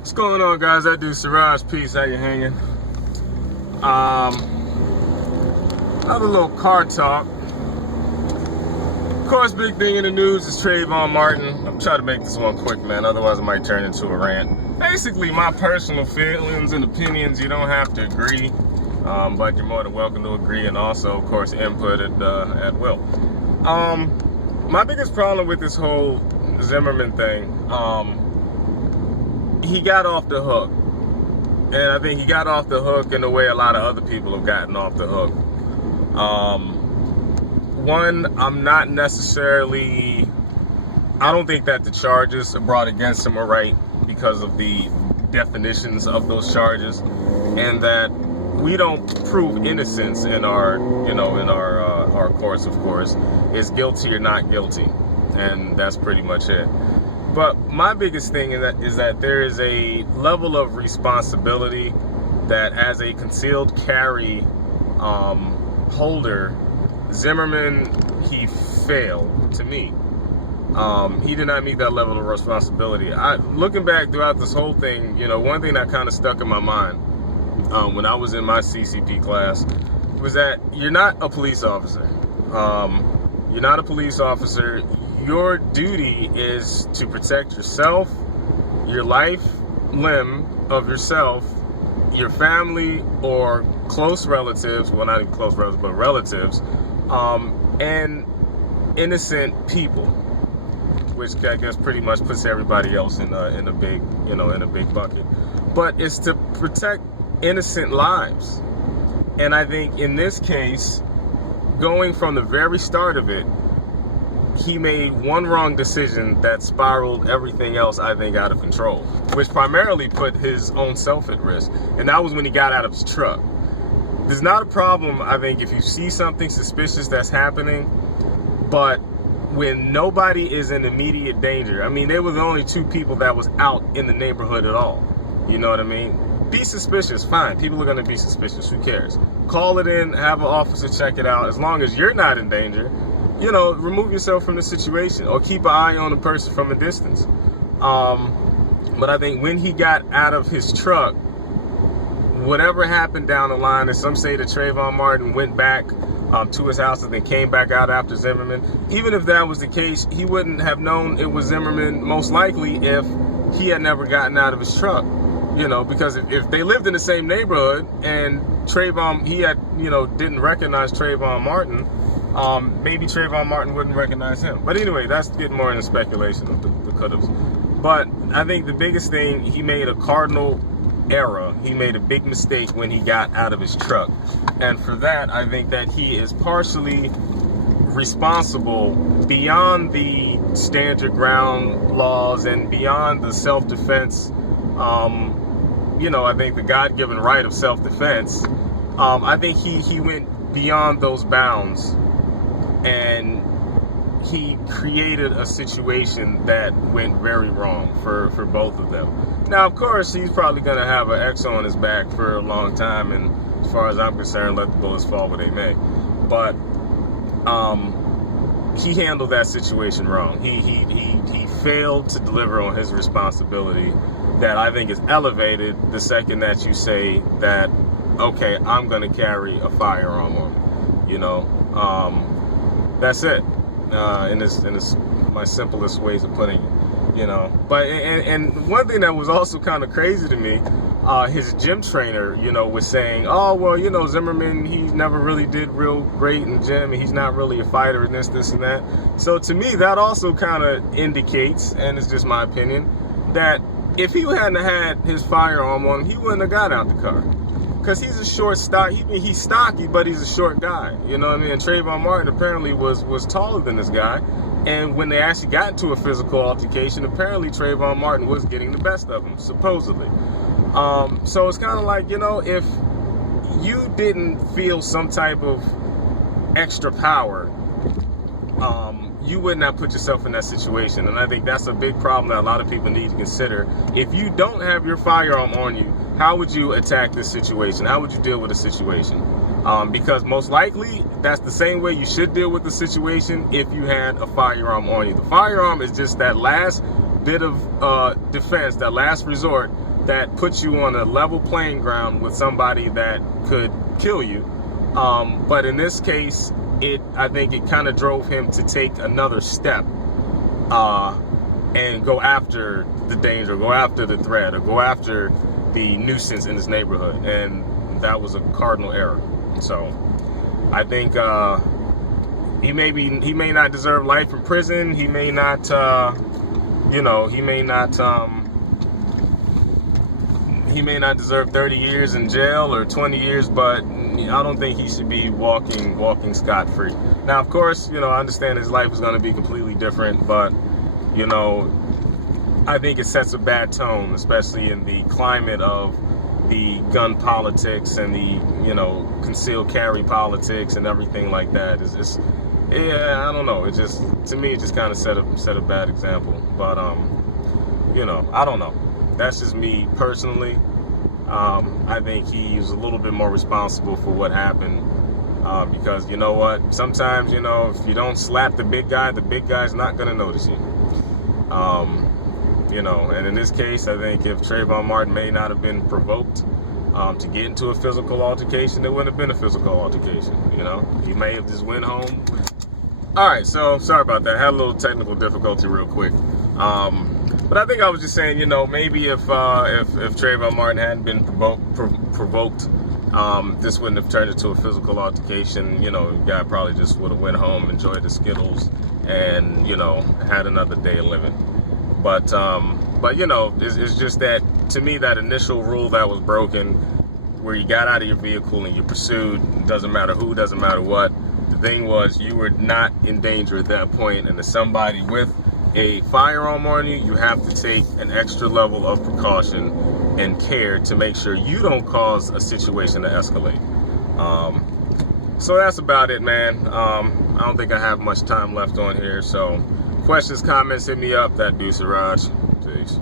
What's going on, guys? ThatDudeSirraj, peace. How you hanging? Another little car talk. Of course, big thing in the news is Trayvon Martin. I'm trying to make this one quick, man. Otherwise, it might turn into a rant. Basically, my personal feelings and opinions. You don't have to agree, but you're more than welcome to agree, and also, of course, input at will. My biggest problem with this whole Zimmerman thing. He got off the hook, and I think he got off the hook in the way a lot of other people have gotten off the hook. One, I'm not necessarily, I don't think that the charges brought against him are right because of the definitions of those charges, and that we don't prove innocence in our, our courts, of course. It's guilty or not guilty, and that's pretty much it. But my biggest thing is that there is a level of responsibility that, as a concealed carry holder, Zimmerman, he failed to meet. He did not meet that level of responsibility. Looking back throughout this whole thing, one thing that kind of stuck in my mind when I was in my CCP class was that you're not a police officer. You're not a police officer. Your duty is to protect yourself, your life limb of yourself, your family or close relatives, well, not even close relatives, but relatives, and innocent people, which I guess pretty much puts everybody else in a big, in a big bucket. But it's to protect innocent lives. And I think in this case, going from the very start of it, he made one wrong decision that spiraled everything else, I think, out of control, which primarily put his own self at risk. And that was when he got out of his truck. There's not a problem, I think, if you see something suspicious that's happening, but when nobody is in immediate danger. I mean, they were the only two people that was out in the neighborhood at all. You know what I mean? Be suspicious, fine. People are going to be suspicious. Who cares? Call it in, have an officer check it out. As long as you're not in danger, remove yourself from the situation or keep an eye on the person from a distance. But I think when he got out of his truck, whatever happened down the line, and some say that Trayvon Martin went back to his house and then came back out after Zimmerman. Even if that was the case, he wouldn't have known it was Zimmerman, most likely, if he had never gotten out of his truck. Because if they lived in the same neighborhood and Trayvon, he had, didn't recognize Trayvon Martin, maybe Trayvon Martin wouldn't recognize him. But anyway, that's getting more into speculation of the could-haves. But I think the biggest thing, he made a cardinal error. He made a big mistake when he got out of his truck. And for that, I think that he is partially responsible beyond the stand your ground laws and beyond the self-defense, I think the God-given right of self-defense. I think he went beyond those bounds, and he created a situation that went very wrong for both of them. Now, of course, he's probably going to have an X on his back for a long time, and as far as I'm concerned, let the bullets fall where they may. But he handled that situation wrong. He failed to deliver on his responsibility that I think is elevated the second that you say that, okay, I'm going to carry a firearm on him. That's it. In this my simplest ways of putting it, But and one thing that was also kind of crazy to me, his gym trainer, was saying, oh well, Zimmerman, he never really did real great in gym, and he's not really a fighter, and this and that. So to me, that also kind of indicates, and it's just my opinion, that if he hadn't had his firearm on him, he wouldn't have got out the car. Because he's a short stock. He's stocky, but he's a short guy. You know what I mean? And Trayvon Martin apparently was taller than this guy. And when they actually got into a physical altercation, apparently Trayvon Martin was getting the best of him, supposedly. So it's kind of like, if you didn't feel some type of extra power, you would not put yourself in that situation. And I think that's a big problem that a lot of people need to consider. If you don't have your firearm on you, how would you attack this situation? How would you deal with the situation? Because most likely, that's the same way you should deal with the situation if you had a firearm on you. The firearm is just that last bit of defense, that last resort, that puts you on a level playing ground with somebody that could kill you. But in this case, I think it kind of drove him to take another step and go after the danger, go after the threat, or go after the nuisance in his neighborhood. And that was a cardinal error. So I think he may not deserve life in prison. He may not, he may not deserve 30 years in jail or 20 years, but I don't think he should be walking scot-free. Now, of course, I understand his life is going to be completely different, but, I think it sets a bad tone, especially in the climate of the gun politics and the, concealed carry politics and everything like that. It's just, yeah, I don't know. It just, to me, it just kind of set a bad example. But, I don't know. That's just me personally. I think he was a little bit more responsible for what happened, because you know what? Sometimes, if you don't slap the big guy's not going to notice you. And in this case, I think if Trayvon Martin may not have been provoked to get into a physical altercation, it wouldn't have been a physical altercation. He may have just went home. All right, so sorry about that. I had a little technical difficulty real quick. But I think I was just saying, maybe if Trayvon Martin hadn't been provoked, this wouldn't have turned into a physical altercation. The guy probably just would have went home, enjoyed the Skittles, and had another day of living. But it's just that, to me, that initial rule that was broken, where you got out of your vehicle and you pursued, doesn't matter who, doesn't matter what. The thing was, you were not in danger at that point, and if somebody with a firearm on you, you have to take an extra level of precaution and care to make sure you don't cause a situation to escalate. So that's about it, man. I don't think I have much time left on here, so questions, comments, hit me up. ThatDudeSirraj. Peace.